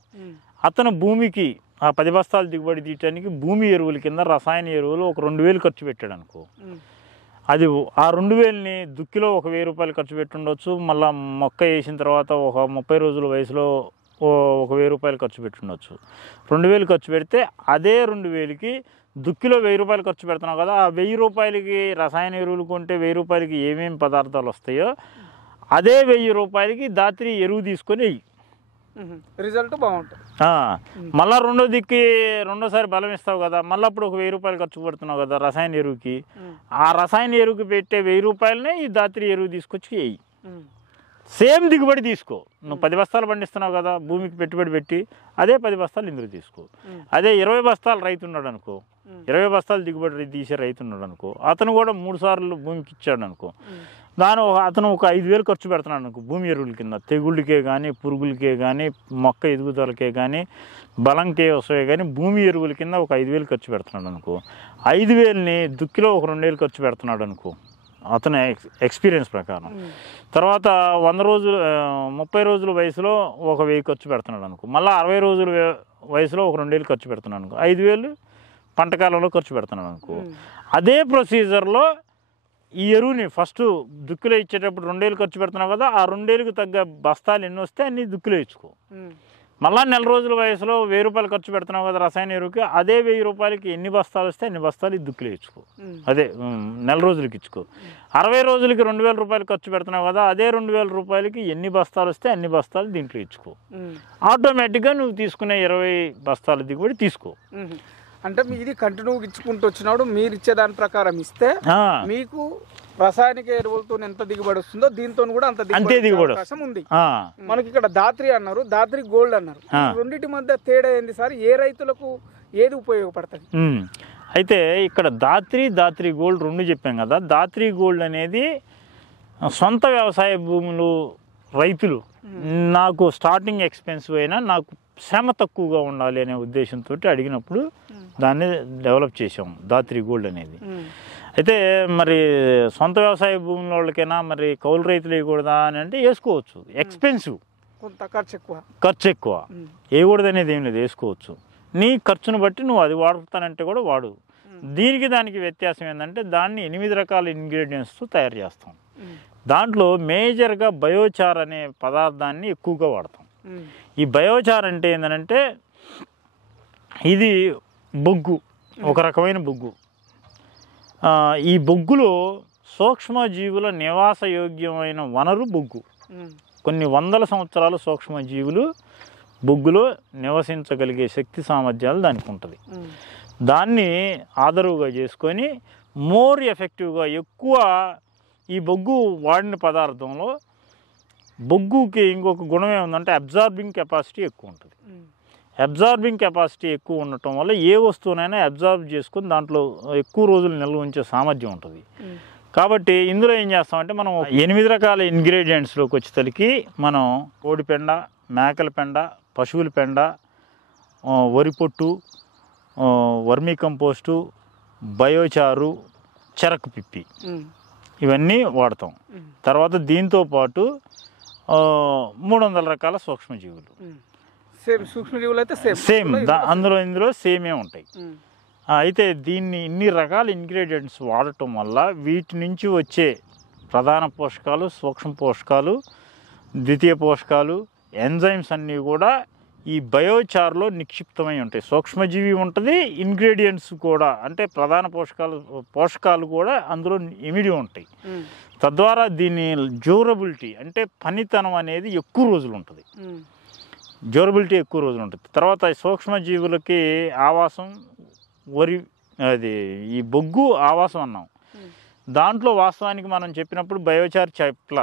అతను భూమికి ఆ 10 బస్తాలు దిగుబడి తీయటానికి భూమి ఎరువుల కింద రసాయన ఎరువులు ఒక 2000 ఖర్చు పెట్టాడు అనుకో, అది ఆ 2000ని దుక్కిలో ఒక 1000 రూపాయలు ఖర్చు పెట్టుండొచ్చు, మళ్ళీ మొక్క వేసిన తర్వాత ఒక 30 రోజుల వయసులో ఒక 1000 రూపాయలు ఖర్చు పెట్టుండొచ్చు. 2000 ఖర్చు పెడితే అదే 2000కి దుక్కిలో 1000 రూపాయలు ఖర్చు పెడుతున్నావు కదా, ఆ 1000 రూపాయలకి రసాయన ఎరువులు కొంటే 1000 రూపాయలకి ఏమేమి పదార్థాలు వస్తాయో అదే 1000 రూపాయలకి దాత్రి ఎరువు తీసుకొని వెయ్యి, రిజల్ట్ బాగుంటుంది. మళ్ళీ రెండోసారి బలం ఇస్తావు కదా, మళ్ళీ అప్పుడు ఒక 1000 రూపాయలు ఖర్చు పెడుతున్నావు కదా రసాయన ఎరువుకి, ఆ రసాయన ఎరువుకి పెట్టే 1000 రూపాయలనే ఈ దాత్రి ఎరువు తీసుకొచ్చి వెయ్యి, సేమ్ దిగుబడి తీసుకో. నువ్వు 10 బస్తాలు పండిస్తున్నావు కదా భూమికి పెట్టుబడి పెట్టి, అదే 10 బస్తాలు ఇందులో తీసుకో. అదే 20 బస్తాలు రైతు ఉన్నాడు అనుకో, 20 బస్తాలు దిగుబడి తీసే రైతు ఉన్నాడు అనుకో, అతను కూడా 3 సార్లు భూమికి ఇచ్చాడు అనుకో, అతను ఒక 5000 ఖర్చు పెడుతున్నాడు అనుకో భూమి ఎరువుల కింద, తెగుళ్ళకే కానీ, పురుగులకే కానీ, మొక్క ఎదుగుదలకే కానీ, బలంకే వస్తాయి కానీ భూమి ఎరువుల కింద ఒక 5000 ఖర్చు పెడుతున్నాడు అనుకో, 5000ని దుక్కిలో ఒక 2000 ఖర్చు పెడుతున్నాడు అనుకో అతని ఎక్స్పీరియన్స్ ప్రకారం. తర్వాత 30 రోజుల వయసులో ఒక 1000 ఖర్చు పెడుతున్నాడు అనుకో, మళ్ళీ 60 రోజుల వయసులో ఒక 2000 ఖర్చు పెడుతున్నాడు అనుకో, 5000 పంటకాలంలో ఖర్చు పెడుతున్నాడు అనుకో. అదే ప్రొసీజర్లో ఈ ఎరువుని ఫస్ట్ దుక్కిలో ఇచ్చేటప్పుడు 2000 ఖర్చు పెడుతున్నావు కదా, ఆ 2000కి తగ్గ బస్తాలు ఎన్ని వస్తే అన్ని దుక్కిలో ఇచ్చుకో. మళ్ళీ 4 రోజుల వయసులో 1000 రూపాయలు ఖర్చు పెడుతున్నావు కదా రసాయన ఎరువుకి, అదే 1000 రూపాయలకి ఎన్ని బస్తాలు వస్తే అన్ని బస్తాలు దుక్కిలో ఇచ్చుకో, అదే 4 రోజులకి ఇచ్చుకో. 60 రోజులకి 2000 రూపాయలు ఖర్చు పెడుతున్నావు కదా, అదే 2000 రూపాయలకి ఎన్ని బస్తాలు వస్తే అన్ని బస్తాలు దీంట్లో ఇచ్చుకో. ఆటోమేటిక్గా నువ్వు తీసుకునే 20 బస్తాల దిగుబడి తీసుకో. అంటే ఇది కంటిన్యూగా ఇచ్చుకుంటూ వచ్చినాడు, మీరు ఇచ్చే దాని ప్రకారం ఇస్తే మీకు రసాయనిక ఎరువులతో ఎంత దిగుబడి వస్తుందో దీంతో కూడా అంతే దిగుబడి అవకాశం ఉంది. మనకి ఇక్కడ దాత్రి అన్నారు, దాత్రి గోల్డ్ అన్నారు, రెండింటి మధ్య తేడా ఏంది సార్? ఏ రైతులకు ఏది ఉపయోగపడుతుంది? అయితే ఇక్కడ దాత్రి గోల్డ్ 2 చెప్పాం కదా. దాత్రి గోల్డ్ అనేది సొంత వ్యవసాయ భూములు రైతులు, నాకు స్టార్టింగ్ ఎక్స్పెన్సివ్ అయినా నాకు శ్రమ తక్కువగా ఉండాలి అనే ఉద్దేశంతో అడిగినప్పుడు దాన్ని డెవలప్ చేసాం దాత్రి గోల్డ్ అనేది. అయితే మరి సొంత వ్యవసాయ భూముల వాళ్ళకైనా మరి కౌలు రైతులు వేయకూడదా అని అంటే వేసుకోవచ్చు, ఎక్స్పెన్సివ్, కొంత ఖర్చు ఎక్కువ, వేయకూడదు అనేది ఏం లేదు, వేసుకోవచ్చు. నీ ఖర్చును బట్టి నువ్వు అది వాడుతానంటే కూడా వాడు. దానికి వ్యత్యాసం ఏంటంటే దాన్ని 8 రకాల ఇంగ్రీడియంట్స్తో తయారు చేస్తాం. దాంట్లో మేజర్గా బయోచార్ అనే పదార్థాన్ని ఎక్కువగా వాడతాం. ఈ బయోచార్ అంటే ఏంటంటే ఇది బొగ్గు, ఒక రకమైన బొగ్గు. ఈ బొగ్గులో సూక్ష్మజీవుల నివాసయోగ్యమైన వనరు బొగ్గు. కొన్ని వందల సంవత్సరాలు సూక్ష్మజీవులు బొగ్గులో నివసించగలిగే శక్తి సామర్థ్యాలు దానికి ఉంటుంది. దాన్ని ఆదరువుగా చేసుకొని మోర్ ఎఫెక్టివ్గా ఎక్కువ ఈ బొగ్గు వాడిన పదార్థంలో బొగ్గుకి ఇంకొక గుణం ఏముందంటే అబ్జార్బింగ్ కెపాసిటీ ఎక్కువ ఉంటుంది. అబ్జార్బింగ్ కెపాసిటీ ఎక్కువ ఉండటం వల్ల ఏ వస్తువునైనా అబ్జార్బ్ చేసుకుని దాంట్లో ఎక్కువ రోజులు నిల్వ ఉంచే సామర్థ్యం ఉంటుంది. కాబట్టి ఇందులో ఏం చేస్తామంటే మనం 8 రకాల ఇంగ్రీడియంట్స్లోకి వచ్చేసరికి మనం కోడి పెండ, మేకల పెండ, పశువుల పెండ, వరి పొట్టు, వర్మీ కంపోస్టు, బయోచారు, చెరకు పిప్పి ఇవన్నీ వాడతాం. తర్వాత దీంతో పాటు 300 రకాల సూక్ష్మజీవులు. సూక్ష్మజీవులు అయితే సేమ్ ఇందులో సేమే ఉంటాయి. అయితే దీన్ని ఇన్ని రకాల ఇంగ్రీడియంట్స్ వాడటం వల్ల వీటి నుంచి వచ్చే ప్రధాన పోషకాలు, సూక్ష్మ పోషకాలు, ద్వితీయ పోషకాలు, ఎంజైమ్స్ అన్నీ కూడా ఈ బయోచార్లో నిక్షిప్తమై ఉంటాయి. సూక్ష్మజీవి ఉంటుంది, ఇంగ్రీడియంట్స్ కూడా అంటే ప్రధాన పోషకాలు కూడా అందులో ఇమిడి ఉంటాయి. తద్వారా దీని డ్యూరబిలిటీ అంటే పనితనం అనేది ఎక్కువ రోజులు ఉంటుంది. డ్యూరబిలిటీ ఎక్కువ రోజులు ఉంటుంది. తర్వాత సూక్ష్మజీవులకి ఆవాసం ఈ బొగ్గు ఆవాసం అన్నాం. దాంట్లో వాస్తవానికి మనం చెప్పినప్పుడు బయోచార్ చెట్ల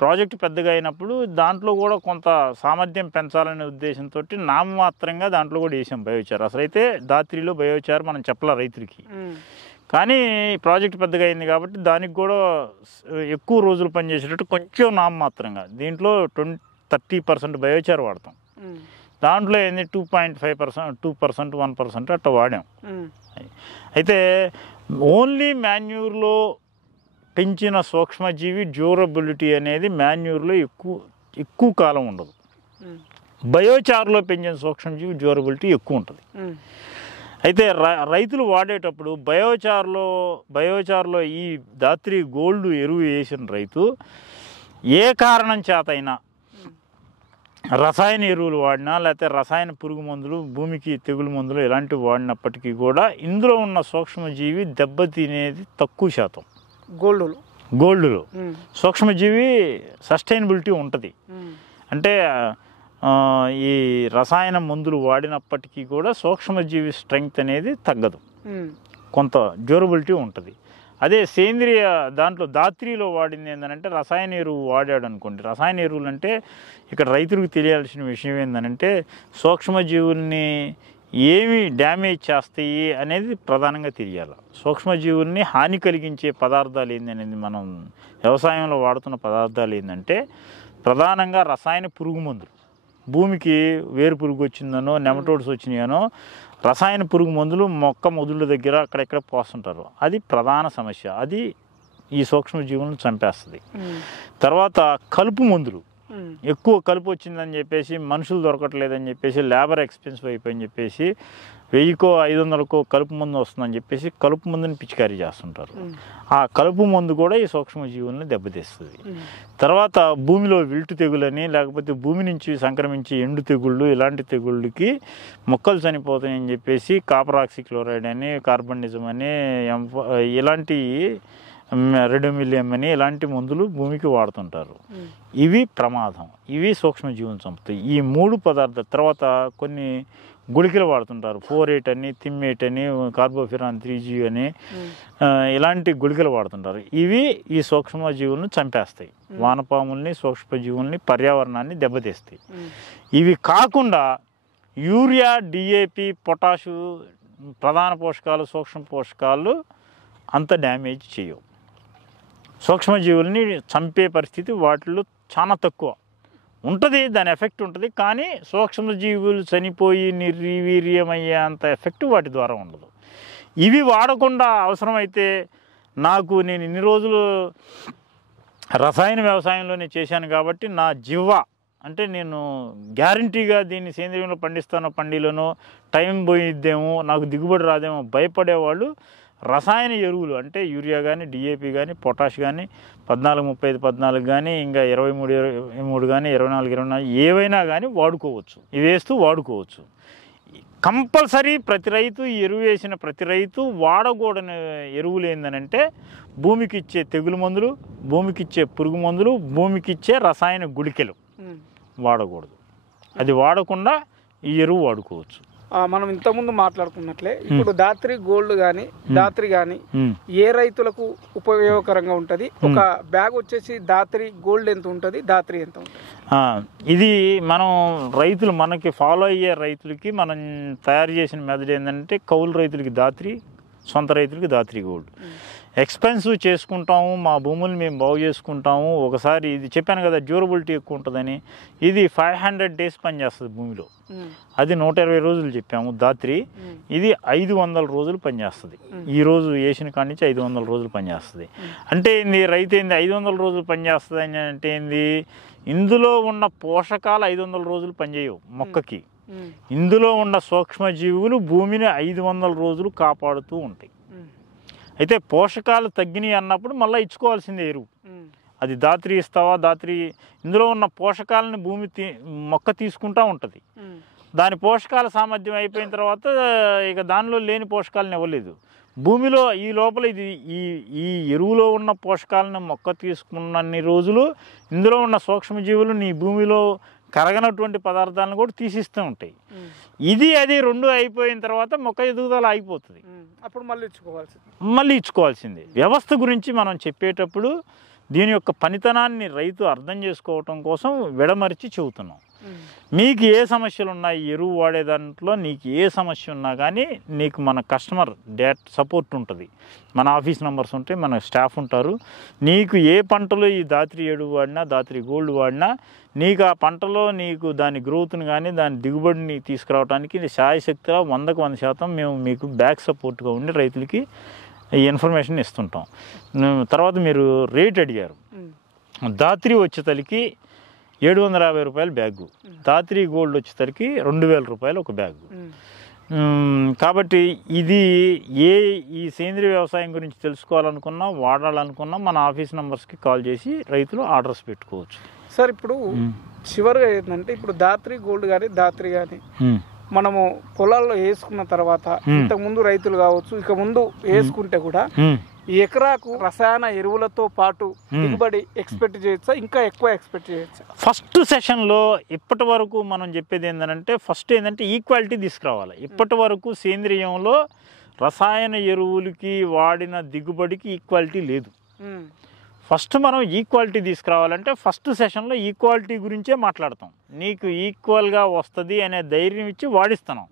ప్రాజెక్టు పెద్దగా అయినప్పుడు దాంట్లో కూడా కొంత సామర్థ్యం పెంచాలనే ఉద్దేశంతో నామమాత్రంగా దాంట్లో కూడా వేసాం బయోచార్. అసలైతే దాత్రిలో బయోచార్ మనం చెప్పలే రైతులకి. కానీ ప్రాజెక్ట్ పెద్దగా అయింది కాబట్టి దానికి కూడా ఎక్కువ రోజులు పనిచేసేటట్టు కొంచెం నామమాత్రంగా దీంట్లో 30% బయోచార్ వాడతాం. దాంట్లో ఏంది 2.5%, 2%, 1% అట్లా వాడాం. అయితే ఓన్లీ మాన్యూర్లో పెంచిన సూక్ష్మజీవి డ్యూరబిలిటీ అనేది మాన్యూర్లో ఎక్కువ కాలం ఉండదు. బయోచార్లో పెంచిన సూక్ష్మజీవి డ్యూరబిలిటీ ఎక్కువ ఉంటుంది. అయితే రైతులు వాడేటప్పుడు బయోచార్లో ఈ దాత్రి గోల్డ్ ఎరువు వేసిన రైతు ఏ కారణం చేతైనా రసాయన ఎరువులు వాడినా లేకపోతే రసాయన పురుగు మందులు, భూమికి తెగులు మందులు ఇలాంటివి వాడినప్పటికీ కూడా ఇందులో ఉన్న సూక్ష్మజీవి దెబ్బతినేది తక్కువ శాతం. గోల్డ్లో సూక్ష్మజీవి సస్టైనబిలిటీ ఉంటుంది. అంటే ఈ రసాయన మందులు వాడినప్పటికీ కూడా సూక్ష్మజీవి స్ట్రెంగ్త్ అనేది తగ్గదు, కొంత డ్యూరబిలిటీ ఉంటుంది. అదే సేంద్రియ దాంట్లో దాత్రిలో వాడింది ఏంటంటే రసాయన ఎరువు వాడాడు అనుకోండి. రసాయన ఎరువులు అంటే ఇక్కడ రైతులకు తెలియాల్సిన విషయం ఏంటంటే సూక్ష్మజీవుల్ని ఏమి డ్యామేజ్ చేస్తాయి అనేది ప్రధానంగా తెలియాలి. సూక్ష్మజీవుల్ని హాని కలిగించే పదార్థాలు ఏందనేది మనం వ్యవసాయంలో వాడుతున్న పదార్థాలు ఏంటంటే ప్రధానంగా రసాయన పురుగు మందులు. భూమికి వేరు పురుగు వచ్చిందనో నెమటోడ్స్ వచ్చినాయనో రసాయన పురుగు మందులు మొక్క మొదళ్ళ దగ్గర అక్కడెక్కడ పోస్తుంటారు. అది ప్రధాన సమస్య. అది ఈ సూక్ష్మజీవులను చంపేస్తుంది. తర్వాత కలుపు మందులు, ఎక్కువ కలుపు వచ్చిందని చెప్పేసి మనుషులు దొరకట్లేదని చెప్పేసి లేబర్ ఎక్స్పెన్సివ్ అయిపోయిందని చెప్పేసి 1000కో 500కో కలుపు మందు వస్తుందని చెప్పేసి కలుపు మందుని పిచికారీ చేస్తుంటారు. ఆ కలుపు మందు కూడా ఈ సూక్ష్మజీవుల్ని దెబ్బతీస్తుంది. తర్వాత భూమిలో విల్టు తెగులని లేకపోతే భూమి నుంచి సంక్రమించి ఎండు తెగుళ్ళు, ఇలాంటి తెగుళ్ళకి మొక్కలు చనిపోతాయని చెప్పేసి కాపరాక్సిక్లోరైడ్ అని, కార్బనిజం అని, ఇలాంటి రెడోమిలియం అని ఇలాంటి మందులు భూమికి వాడుతుంటారు. ఇవి ప్రమాదం. ఇవి సూక్ష్మజీవులను చంపుతాయి. ఈ 3 పదార్థాల తర్వాత కొన్ని గుళికలు వాడుతుంటారు. 4-8 అని, థిమ్మేట్ అని, కార్బోఫిరాన్ 3G అని, ఇలాంటి గుళికలు వాడుతుంటారు. ఇవి ఈ సూక్ష్మజీవులను చంపేస్తాయి. వానపాముల్ని, సూక్ష్మజీవుల్ని, పర్యావరణాన్ని దెబ్బతీస్తాయి. ఇవి కాకుండా యూరియా, DAP, పొటాషు ప్రధాన పోషకాలు, సూక్ష్మ పోషకాలు అంత డ్యామేజ్ చేయవు. సూక్ష్మజీవుల్ని చంపే పరిస్థితి వాటిల్లో చాలా తక్కువ ఉంటుంది. దాని ఎఫెక్ట్ ఉంటుంది. కానీ సూక్ష్మజీవులు చనిపోయి నిర్వీర్యమయ్యే అంత ఎఫెక్ట్ వాటి ద్వారా ఉండదు. ఇవి వాడకుండా అవసరమైతే నేను ఇన్ని రోజులు రసాయన వ్యవసాయంలోనే చేశాను కాబట్టి నా అంటే నేను గ్యారంటీగా దీన్ని సేంద్రియంలో పండిస్తానో పండిలోనో టైం పోయిద్దేమో, నాకు దిగుబడి రాదేమో భయపడేవాళ్ళు రసాయన ఎరువులు అంటే యూరియా కానీ, DAP కానీ, పొటాష్ కానీ, 14-35-14 కానీ, ఇంకా 23-23 కానీ, 24-24 ఏవైనా కానీ వాడుకోవచ్చు. ఇవి వేస్తూ వాడుకోవచ్చు. కంపల్సరీ ప్రతి రైతు ఎరువు వేసిన ప్రతి రైతు వాడకూడని ఎరువులు ఏంటంటే భూమికి ఇచ్చే తెగులు మందులు, భూమికి ఇచ్చే పురుగు మందులు, భూమికి ఇచ్చే రసాయన గుళికలు వాడకూడదు. అది వాడకుండా ఈ ఎరువు వాడుకోవచ్చు. మనం ఇంతకుముందు మాట్లాడుకున్నట్లే ఇప్పుడు ధాత్రి గోల్డ్ కానీ ధాత్రి కానీ ఏ రైతులకు ఉపయోగకరంగా ఉంటుంది? ఒక బ్యాగ్ వచ్చేసి ధాత్రి గోల్డ్ ఎంత ఉంటుంది, ధాత్రి ఎంత ఉంటుంది? ఇది మనం రైతులు మనకి ఫాలో అయ్యే రైతులకి మనం తయారు చేసిన మెథడ్ ఏంటంటే కౌలు రైతులకి ధాత్రి, సొంత రైతులకి ధాత్రి గోల్డ్. ఎక్స్పెన్సివ్ చేసుకుంటాము, మా భూములు మేము బాగు చేసుకుంటాము. ఒకసారి ఇది చెప్పాను కదా డ్యూరబిలిటీ ఎక్కువ ఉంటుందని, ఇది 500 days పనిచేస్తుంది భూమిలో. అది 120 రోజులు చెప్పాము ధాత్రి. ఇది 500 రోజులు పనిచేస్తుంది. ఈ రోజు వేసిన కాడి నుంచి 500 రోజులు పనిచేస్తుంది. అంటే ఏంది రైతు ఏంది 500 రోజులు పనిచేస్తుంది అని అంటే ఏంది, ఇందులో ఉన్న పోషకాలు 500 రోజులు పనిచేయవు మొక్కకి. ఇందులో ఉన్న సూక్ష్మజీవులు భూమిని 500 రోజులు కాపాడుతూ ఉంటాయి. అయితే పోషకాలు తగ్గినాయి అన్నప్పుడు మళ్ళీ ఇచ్చుకోవాల్సిందే ఎరువు. అది ధాత్రి ఇస్తావా, ధాత్రి ఇందులో ఉన్న పోషకాలను భూమి మొక్క తీసుకుంటూ ఉంటుంది. దాని పోషకాల సామర్థ్యం అయిపోయిన తర్వాత ఇక దానిలో లేని పోషకాలను ఇవ్వలేదు. భూమిలో ఈ లోపల ఇది ఈ ఎరువులో ఉన్న పోషకాలను మొక్క తీసుకున్నన్ని రోజులు ఇందులో ఉన్న సూక్ష్మజీవులు నీ భూమిలో కరగనటువంటి పదార్థాలను కూడా తీసిస్తూ ఉంటాయి. ఇది అది రెండు అయిపోయిన తర్వాత మొక్క ఎదుగుదల అయిపోతుంది. అప్పుడు మళ్ళీ ఇచ్చుకోవాల్సిందే. వ్యవస్థ గురించి మనం చెప్పేటప్పుడు దీని యొక్క పనితనాన్ని రైతు అర్థం చేసుకోవటం కోసం విడమరిచి చెబుతున్నాం. మీకు ఏ సమస్యలు ఉన్నాయి, ఎరువు వాడే దాంట్లో నీకు ఏ సమస్య ఉన్నా కానీ నీకు మన కస్టమర్ సపోర్ట్ ఉంటుంది. మన ఆఫీస్ నెంబర్స్ ఉంటాయి, మన స్టాఫ్ ఉంటారు. నీకు ఏ పంటలో ఈ ధాత్రి ఎరువు వాడినా, ధాత్రి గోల్డ్ వాడినా నీకు ఆ పంటలో నీకు దాని గ్రోత్ని కానీ దాని దిగుబడిని తీసుకురావడానికి శాయశక్తిగా 100% మేము మీకు బ్యాక్ సపోర్ట్గా ఉండి రైతులకి ఈ ఇన్ఫర్మేషన్ ఇస్తుంటాం. తర్వాత మీరు రేట్ అడిగారు. ధాత్రి వచ్చేతలకి 750 రూపాయలు బ్యాగు, ధాత్రి గోల్డ్ వచ్చేసరికి 2000 రూపాయలు ఒక బ్యాగు. కాబట్టి ఇది ఈ సేంద్రీయ వ్యవసాయం గురించి తెలుసుకోవాలనుకున్నా, వాడాలనుకున్నా మన ఆఫీస్ నెంబర్స్కి కాల్ చేసి రైతులు ఆర్డర్స్ పెట్టుకోవచ్చు. సార్ ఇప్పుడు చివరిగా ఏంటంటే ఇప్పుడు ధాత్రి గోల్డ్ కానీ ధాత్రి కానీ మనము పొలాల్లో వేసుకున్న తర్వాత ఇంతకుముందు రైతులు కావచ్చు, ఇక ముందు వేసుకుంటే కూడా ఎకరాకు రసాయన ఎరువులతో పాటు దిగుబడి ఎక్స్పెక్ట్ చేయొచ్చా, ఇంకా ఎక్కువ ఎక్స్పెక్ట్ చేయొచ్చా? ఫస్ట్ సెషన్లో ఇప్పటి వరకు మనం చెప్పేది ఏంటంటే ఫస్ట్ ఏంటంటే ఈక్వాలిటీ తీసుకురావాలి. ఇప్పటి వరకు సేంద్రియంలో రసాయన ఎరువులకి వాడిన దిగుబడికి ఈక్వాలిటీ లేదు. ఫస్ట్ మనం ఈక్వాలిటీ తీసుకురావాలంటే ఫస్ట్ సెషన్లో ఈక్వాలిటీ గురించే మాట్లాడతాం. నీకు ఈక్వల్గా వస్తుంది అనే ధైర్యం ఇచ్చి వాడిస్తున్నాం.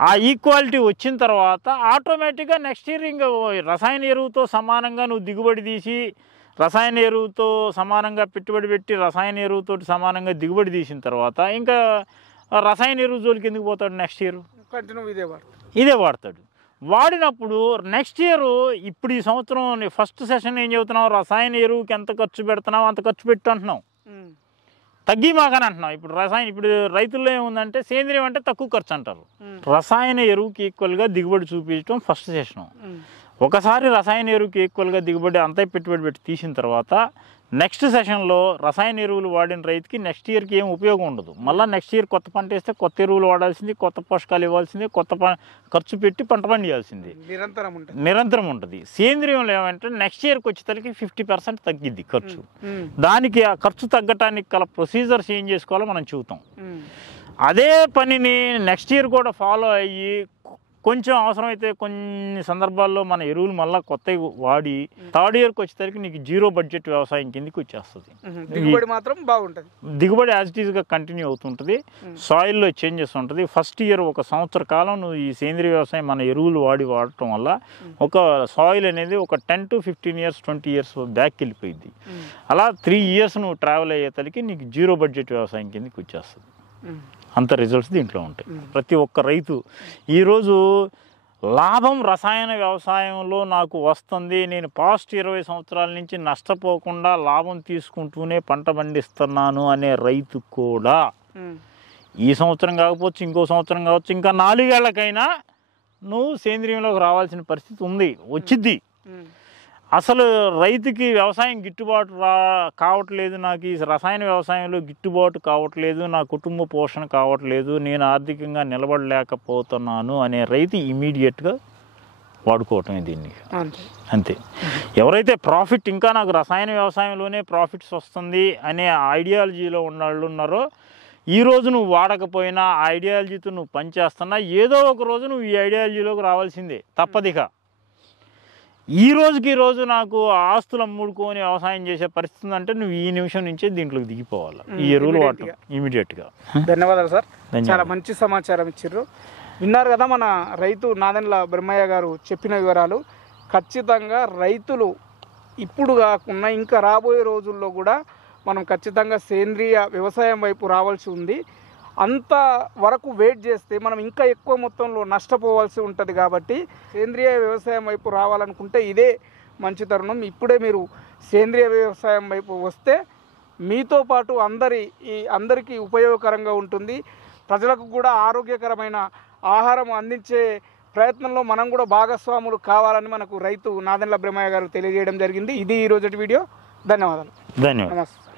ఆ ఈక్వాలిటీ వచ్చిన తర్వాత ఆటోమేటిక్గా నెక్స్ట్ ఇయర్ ఇంకా రసాయన ఎరువుతో సమానంగా నువ్వు దిగుబడి తీసి, రసాయన ఎరువుతో సమానంగా పెట్టుబడి పెట్టి రసాయన ఎరువుతో సమానంగా దిగుబడి తీసిన తర్వాత ఇంకా రసాయన ఎరువు జోలికి ఎందుకు పోతాడు? నెక్స్ట్ ఇయర్ కంటిన్యూ ఇదే వాడతాడు. వాడినప్పుడు నెక్స్ట్ ఇయర్ ఇప్పుడు ఈ సంవత్సరం ఫస్ట్ సెషన్ ఏం చెబుతున్నావు, రసాయన ఎరువుకి ఎంత ఖర్చు పెడుతున్నావు అంత ఖర్చు పెట్టు అంటున్నావు, తగ్గి మాకని అంటున్నావు. ఇప్పుడు రైతుల్లో ఏముందంటే సేంద్రియం అంటే తక్కువ ఖర్చు అంటారు. రసాయన ఎరువుకి ఈక్వల్గా దిగుబడి చూపించడం ఫస్ట్ సెషన్. ఒకసారి రసాయన ఎరువుకి ఈక్వల్గా దిగుబడి అంతా పెట్టుబడి పెట్టి తీసిన తర్వాత నెక్స్ట్ సెషన్లో రసాయన ఎరువులు వాడిన రైతుకి నెక్స్ట్ ఇయర్కి ఏం ఉపయోగం ఉండదు. మళ్ళీ నెక్స్ట్ ఇయర్ కొత్త పంట వేస్తే కొత్త ఎరువులు వాడాల్సింది, కొత్త పోషకాలు ఇవ్వాల్సింది, కొత్త ఖర్చు పెట్టి పంట పండియాల్సింది, నిరంతరం ఉంటుంది. సేంద్రియంలో ఏమంటే నెక్స్ట్ ఇయర్కి వచ్చేసరికి 50% తగ్గిద్ది ఖర్చు. దానికి ఆ ఖర్చు తగ్గటానికి గల ప్రొసీజర్స్ ఏం చేసుకోవాలో మనం చెబుతాం. అదే పనిని నెక్స్ట్ ఇయర్ కూడా ఫాలో అయ్యి కొంచెం అవసరమైతే కొన్ని సందర్భాల్లో మన ఎరువులు మళ్ళీ కొత్తవి వాడి థర్డ్ ఇయర్కి వచ్చేసరికి నీకు 0 బడ్జెట్ వ్యవసాయం కిందకి వచ్చేస్తుంది. దిగుబడి మాత్రం బాగుంటుంది. దిగుబడి యాజ్ ఇట్ ఈస్గా కంటిన్యూ అవుతుంటుంది. సాయిల్లో చేంజెస్ ఉంటుంది. ఫస్ట్ ఇయర్ ఒక సంవత్సర కాలం నువ్వు ఈ సేంద్రీయ వ్యవసాయం మన ఎరువులు వాడటం వల్ల ఒక సాయిల్ అనేది ఒక 10 to 15 years 20 years బ్యాక్ వెళ్ళిపోయింది. అలా 3 years నువ్వు ట్రావెల్ అయ్యేసరికి నీకు 0 బడ్జెట్ వ్యవసాయం కిందకి వచ్చేస్తుంది. అంత రిజల్ట్స్ దీంట్లో ఉంటాయి. ప్రతి ఒక్క రైతు ఈరోజు లాభం రసాయన వ్యవసాయంలో నాకు వస్తుంది, నేను పాస్ట్ 20 సంవత్సరాల నుంచి నష్టపోకుండా లాభం తీసుకుంటూనే పంట పండిస్తున్నాను అనే రైతు కూడా ఈ సంవత్సరం కాకపోవచ్చు, ఇంకో సంవత్సరం కావచ్చు, ఇంకా 4 ఏళ్లకైనా నువ్వు సేంద్రియంలోకి రావాల్సిన పరిస్థితి ఉంది, వచ్చిద్ది. అసలు రైతుకి వ్యవసాయం గిట్టుబాటు కావట్లేదు, నాకు ఈ రసాయన వ్యవసాయంలో గిట్టుబాటు కావట్లేదు, నా కుటుంబ పోషణ కావట్లేదు, నేను ఆర్థికంగా నిలబడలేకపోతున్నాను అనే రైతు ఇమీడియట్గా వాడుకోవటమే దీన్ని. అంతే. ఎవరైతే ప్రాఫిట్ ఇంకా నాకు రసాయన వ్యవసాయంలోనే ప్రాఫిట్స్ వస్తుంది అనే ఐడియాలజీలో ఉన్నవాళ్ళు ఉన్నారో ఈ రోజు నువ్వు వాడకపోయినా ఆ ఐడియాలజీతో నువ్వు పనిచేస్తున్నా ఏదో ఒక రోజు నువ్వు ఈ ఐడియాలజీలోకి రావాల్సిందే తప్పదిగా. ఈ రోజు నాకు ఆస్తులు అమ్ముడుకొని వ్యవసాయం చేసే పరిస్థితి అంటే నువ్వు ఈ నిమిషం నుంచే దీంట్లోకి దిగిపోవాలి. ఈ ఎరువులు వాడటం ఇమీడియట్గా. ధన్యవాదాలు సార్, చాలా మంచి సమాచారం ఇచ్చారు. విన్నారు కదా మన రైతు నాదెండ్ల బ్రహ్మయ్య గారు చెప్పిన వివరాలు. ఖచ్చితంగా రైతులు ఇప్పుడు కాకుండా ఇంకా రాబోయే రోజుల్లో కూడా మనం ఖచ్చితంగా సేంద్రియ వ్యవసాయం వైపు రావాల్సి ఉంది. అంత వరకు వెయిట్ చేస్తే మనం ఇంకా ఎక్కువ మొత్తంలో నష్టపోవాల్సి ఉంటుంది. కాబట్టి సేంద్రియ వ్యవసాయం వైపు రావాలనుకుంటే ఇదే మంచి తరుణం. ఇప్పుడే మీరు సేంద్రియ వ్యవసాయం వైపు వస్తే మీతో పాటు అందరికీ ఉపయోగకరంగా ఉంటుంది. ప్రజలకు కూడా ఆరోగ్యకరమైన ఆహారం అందించే ప్రయత్నంలో మనం కూడా భాగస్వాములు కావాలని మనకు రైతు నాదెండ్ల బ్రహ్మయ్య గారు తెలియజేయడం జరిగింది. ఇది ఈరోజు వీడియో. ధన్యవాదాలు. నమస్తే.